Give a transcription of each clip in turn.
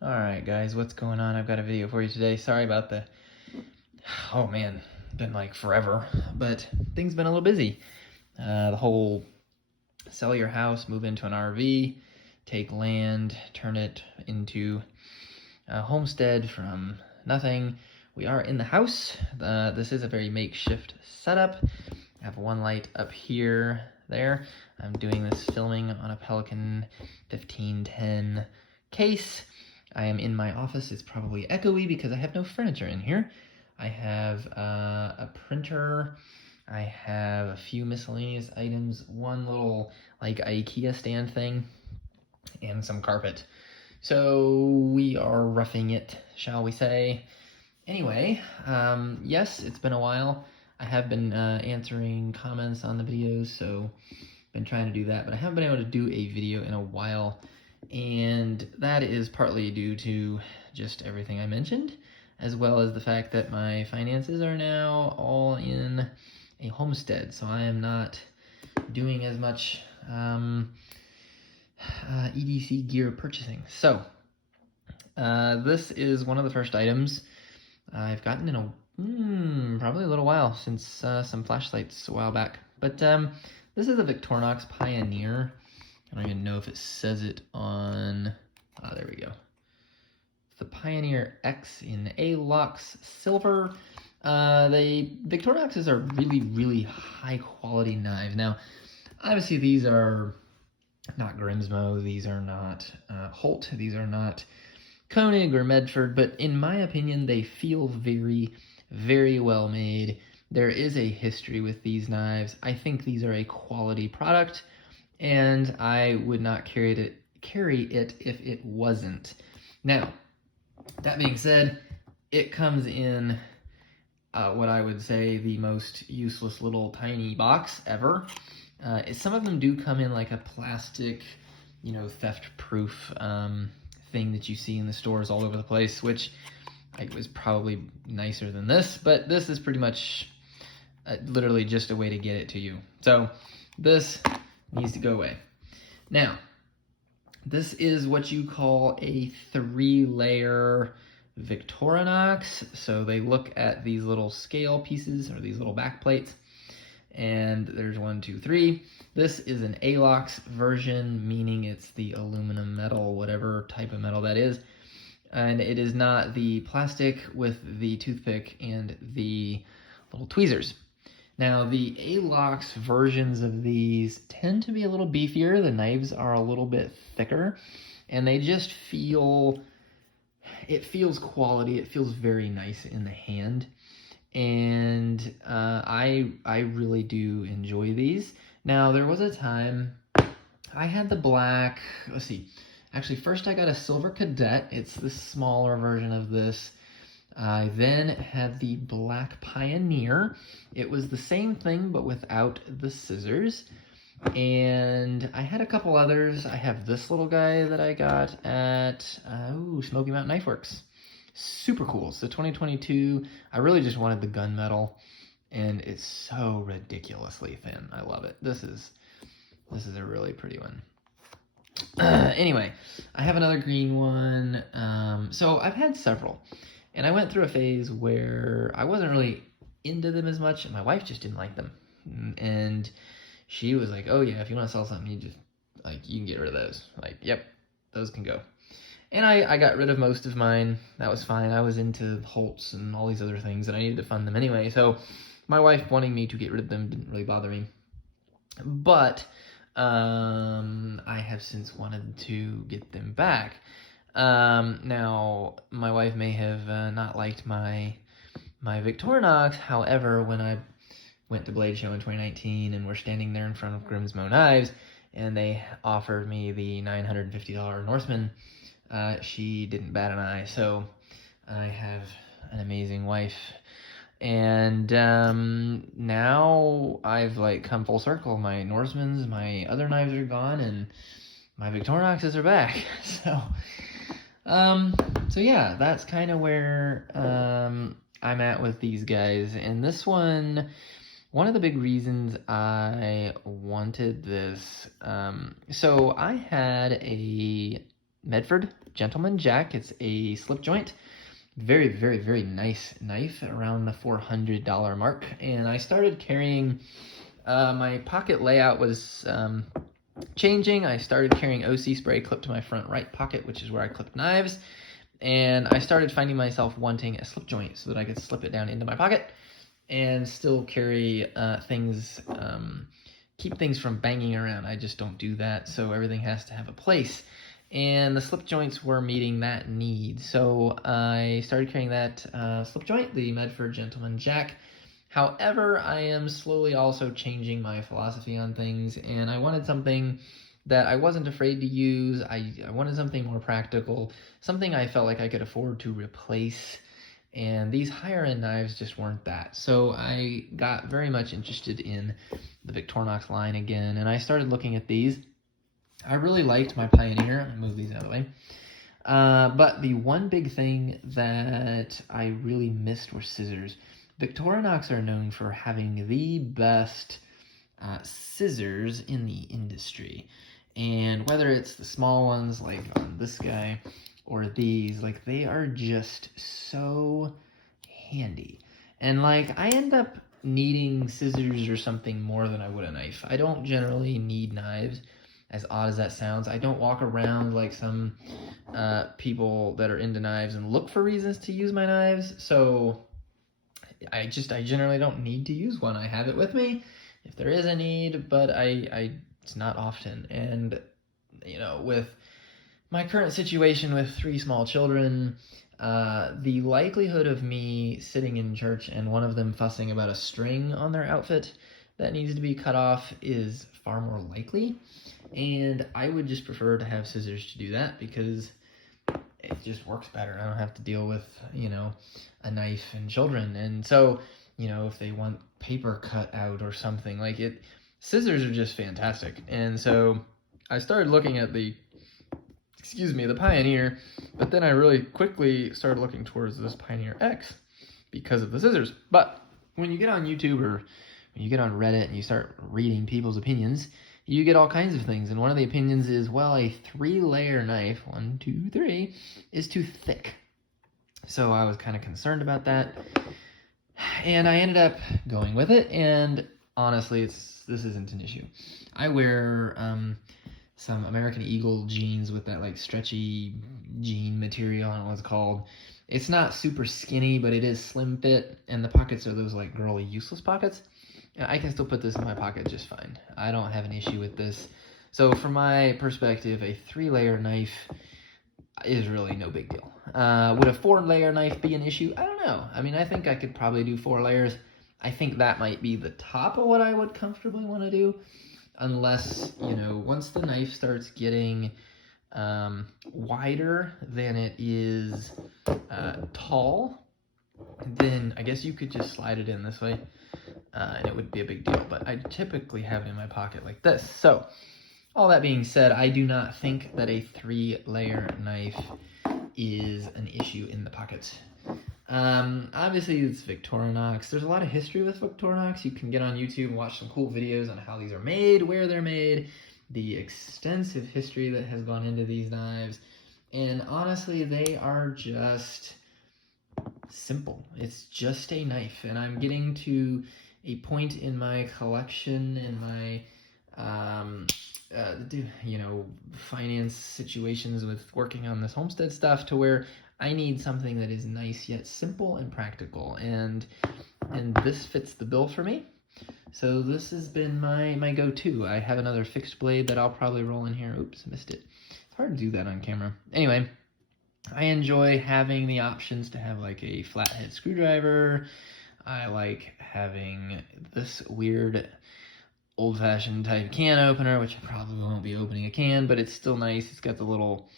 Alright guys, what's going on? I've got a video for you today. Sorry about oh man, been like forever, but things been a little busy. The whole sell your house, move into an RV, take land, turn it into a homestead from nothing. We are in the house. This is a very makeshift setup. I have one light up here, there. I'm doing this filming on a Pelican 1510 case. I am in my office. It's probably echoey because I have no furniture in here. I have a printer. I have a few miscellaneous items, one little like IKEA stand thing, and some carpet. So we are roughing it, shall we say. Anyway, yes, it's been a while. I have been answering comments on the videos, so been trying to do that, but I haven't been able to do a video in a while, and that is partly due to just everything I mentioned, as well as the fact that my finances are now all in a homestead, so I am not doing as much EDC gear purchasing. So this is one of the first items I've gotten in a probably a little while, since some flashlights a while back. But this is a Victorinox Pioneer. I don't even know if it says it on, there we go. It's the Pioneer X in A-Lux Silver. The Victorinoxes are really, really high quality knives. Now, obviously these are not Grimsmo, these are not Holt, these are not Koenig or Medford, but in my opinion, they feel very, very well made. There is a history with these knives. I think these are a quality product, and I would not carry it if it wasn't. Now, that being said, it comes in what I would say the most useless little tiny box ever. Some of them do come in like a plastic, theft-proof thing that you see in the stores all over the place, which was probably nicer than this, but this is pretty much literally just a way to get it to you. So this needs to go away. Now, this is what you call a 3-layer Victorinox. So they look at these little scale pieces, or these little back plates, and there's 1, 2, 3. This is an ALOX version, meaning it's the aluminum metal, whatever type of metal that is. And it is not the plastic with the toothpick and the little tweezers. Now, the ALOX versions of these tend to be a little beefier. The knives are a little bit thicker, and they just it feels quality. It feels very nice in the hand. And I really do enjoy these. Now, there was a time I had the black, let's see, actually first I got a Silver Cadet. It's the smaller version of this. I then had the black Pioneer. It was the same thing, but without the scissors. And I had a couple others. I have this little guy that I got at Smoky Mountain Knife Works. Super cool. So 2022, I really just wanted the gunmetal, and it's so ridiculously thin. I love it. This is a really pretty one. Anyway, I have another green one. So I've had several, and I went through a phase where I wasn't really into them as much, and my wife just didn't like them. And she was like, oh yeah, if you want to sell something, you can get rid of those. Like, yep, those can go. And I got rid of most of mine. That was fine. I was into Holtz and all these other things, and I needed to fund them anyway. So my wife wanting me to get rid of them didn't really bother me. But I have since wanted to get them back. Now, my wife may have not liked my Victorinox. However, when I went to Blade Show in 2019 and we're standing there in front of Grimsmo Knives, and they offered me the $950 Norseman, she didn't bat an eye. So I have an amazing wife, and now I've come full circle. My Norsemans, my other knives are gone, and my Victorinoxes are back. So yeah, that's kind of where I'm at with these guys. And this one of the big reasons I wanted this, so I had a Medford Gentleman Jack. It's a slip joint. Very, very, very nice knife, around the $400 mark. And I started carrying, my pocket layout was changing. I started carrying OC spray clipped to my front right pocket, which is where I clip knives. And I started finding myself wanting a slip joint so that I could slip it down into my pocket and still carry things, keep things from banging around. I just don't do that, so everything has to have a place. And the slip joints were meeting that need. So I started carrying that slip joint, the Medford Gentleman Jack. However, I am slowly also changing my philosophy on things, and I wanted something that I wasn't afraid to use. I wanted something more practical, something I felt like I could afford to replace, and these higher end knives just weren't that. So I got very much interested in the Victorinox line again, and I started looking at these. I really liked my Pioneer. I'll move these out of the way. But the one big thing that I really missed were scissors. Victorinox are known for having the best scissors in the industry. And whether it's the small ones like on this guy or these, like, they are just so handy. And like, I end up needing scissors or something more than I would a knife. I don't generally need knives, as odd as that sounds. I don't walk around like some people that are into knives and look for reasons to use my knives. So I generally don't need to use one. I have it with me if there is a need, but it's not often. And, you know, with my current situation with 3 small children, the likelihood of me sitting in church and one of them fussing about a string on their outfit that needs to be cut off is far more likely. And I would just prefer to have scissors to do that because it just works better. I don't have to deal with, you know, a knife and children. And so, you know, if they want paper cut out or something like it, scissors are just fantastic. And so I started looking at the Pioneer, but then I really quickly started looking towards this Pioneer X because of the scissors. But when you get on YouTube or when you get on Reddit and you start reading people's opinions, you get all kinds of things. And one of the opinions is, well, a 3-layer knife, 1, 2, 3, is too thick. So I was kind of concerned about that. And I ended up going with it. And honestly, this isn't an issue. I wear some American Eagle jeans with that like stretchy jean material. I don't know what it's called. It's not super skinny, but it is slim fit. And the pockets are those like girly useless pockets. I can still put this in my pocket just fine. I don't have an issue with this. So from my perspective, a 3-layer knife is really no big deal. Would a 4-layer knife be an issue? I don't know. I mean, I think I could probably do 4 layers. I think that might be the top of what I would comfortably want to do. Unless, you know, once the knife starts getting wider than it is tall, then I guess you could just slide it in this way. And it would be a big deal, but I typically have it in my pocket like this. So, all that being said, I do not think that a 3-layer knife is an issue in the pockets. Obviously, it's Victorinox. There's a lot of history with Victorinox. You can get on YouTube and watch some cool videos on how these are made, where they're made, the extensive history that has gone into these knives. And honestly, they are just simple. It's just a knife, and I'm getting to a point in my collection and my finance situations with working on this homestead stuff to where I need something that is nice yet simple and practical, and this fits the bill for me. So this has been my go-to. I have another fixed blade that I'll probably roll in here. Oops, missed it. It's hard to do that on camera. Anyway, I enjoy having the options to have like a flathead screwdriver. I like having this weird old-fashioned type can opener, which I probably won't be opening a can, but it's still nice. It's got the little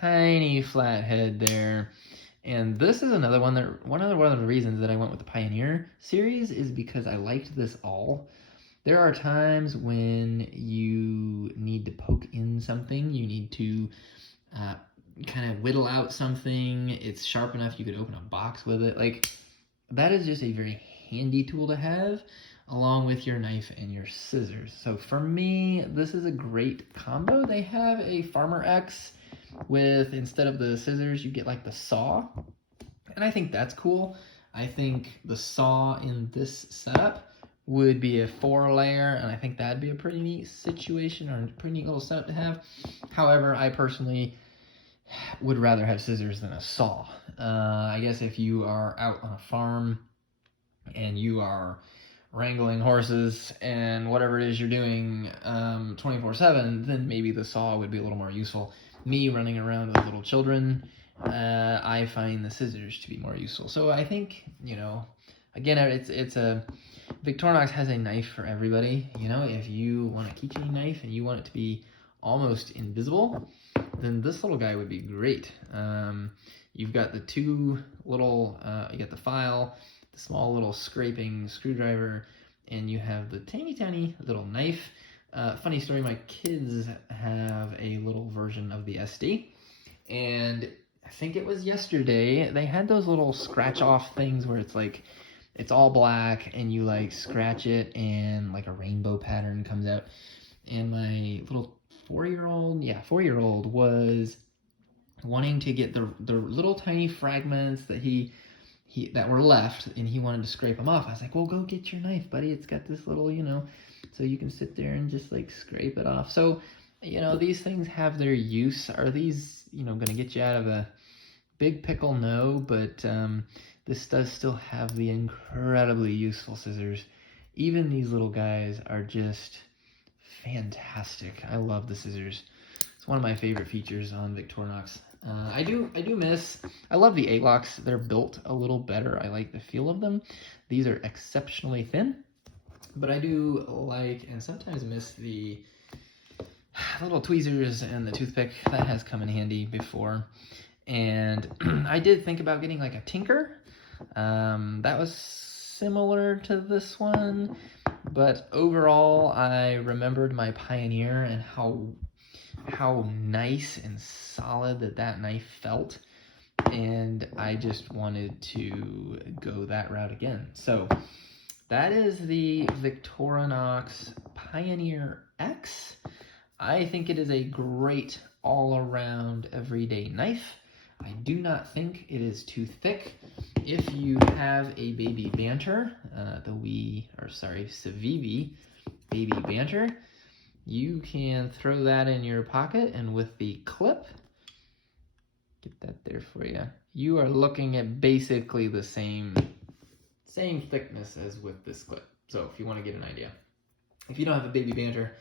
tiny flathead there. And this is another one that one of the reasons that I went with the Pioneer series is because I liked this awl. There are times when you need to poke in something, you need to kind of whittle out something. It's sharp enough you could open a box with it. Like, that is just a very handy tool to have along with your knife and your scissors. So for me, this is a great combo. They have a Farmer X with, instead of the scissors, you get like the saw. And I think that's cool. I think the saw in this setup would be a 4-layer, and I think that'd be a pretty neat situation, or a pretty neat little setup to have. However, I personally would rather have scissors than a saw. I guess if you are out on a farm and you are wrangling horses and whatever it is you're doing 24/7, then maybe the saw would be a little more useful. Me running around with little children, I find the scissors to be more useful. So I think, you know, again, it's a Victorinox has a knife for everybody. You know, if you want a keychain knife and you want it to be almost invisible, then this little guy would be great. You've got the two little, you got the file, the small little scraping screwdriver, and you have the tiny little knife. Funny story, my kids have a little version of the SD, and I think it was yesterday, they had those little scratch off things where it's like, it's all black and you like scratch it and like a rainbow pattern comes out. And my little 4-year-old was wanting to get the little tiny fragments that that were left, and he wanted to scrape them off. I was like, well, go get your knife, buddy. It's got this little, you know, so you can sit there and just like scrape it off. So, you know, these things have their use. Are these, you know, going to get you out of a big pickle? No, but this does still have the incredibly useful scissors. Even these little guys are just fantastic. I love the scissors. It's one of my favorite features on Victorinox. I do miss, I love the A-locks. They're built a little better. I like the feel of them. These are exceptionally thin, but I do like and sometimes miss the little tweezers and the toothpick. That has come in handy before. And I did think about getting like a tinker. That was similar to this one, but overall I remembered my Pioneer and how nice and solid that knife felt, and I just wanted to go that route again. So that is the Victorinox Pioneer X. I think it is a great all-around everyday knife. I do not think it is too thick. If you have a Baby Banter, Civivi Baby Banter, you can throw that in your pocket, and with the clip, get that there for you, you are looking at basically the same thickness as with this clip. So if you want to get an idea. If you don't have a Baby Banter,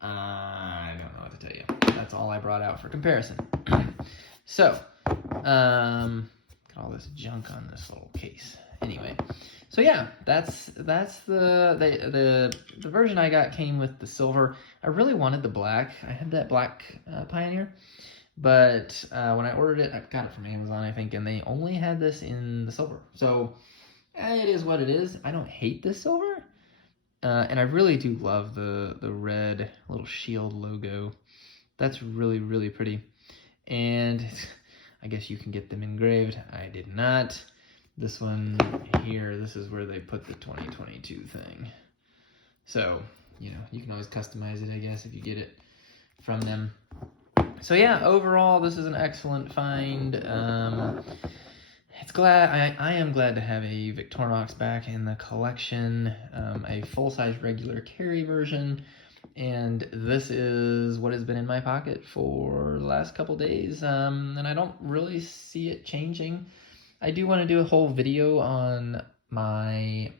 I don't know what to tell you. That's all I brought out for comparison. So, got all this junk on this little case. Anyway, so yeah, that's the version I got came with the silver. I really wanted the black. I had that black Pioneer, but when I ordered it, I got it from Amazon, I think, and they only had this in the silver. So it is what it is. I don't hate the silver, and I really do love the red little shield logo. That's really pretty. And I guess you can get them engraved. I did not. This one here, this is where they put the 2022 thing. So, you know, you can always customize it, I guess, if you get it from them. So yeah, overall, this is an excellent find. I am glad to have a Victorinox back in the collection, a full-size regular carry version. And this is what has been in my pocket for the last couple days, and I don't really see it changing. I do want to do a whole video on my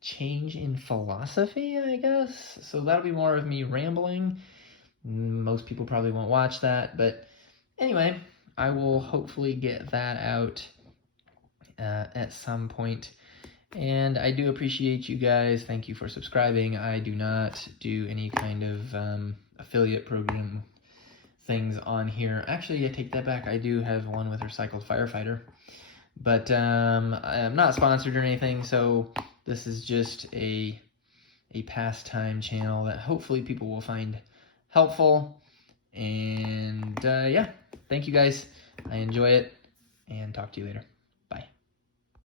change in philosophy, I guess. So that'll be more of me rambling. Most people probably won't watch that, but anyway, I will hopefully get that out at some point. And I do appreciate you guys. Thank you for subscribing. I do not do any kind of affiliate program things on here. Actually, I take that back. I do have one with Recycled Firefighter. But I'm not sponsored or anything, so this is just a pastime channel that hopefully people will find helpful. And yeah, thank you guys. I enjoy it, and talk to you later.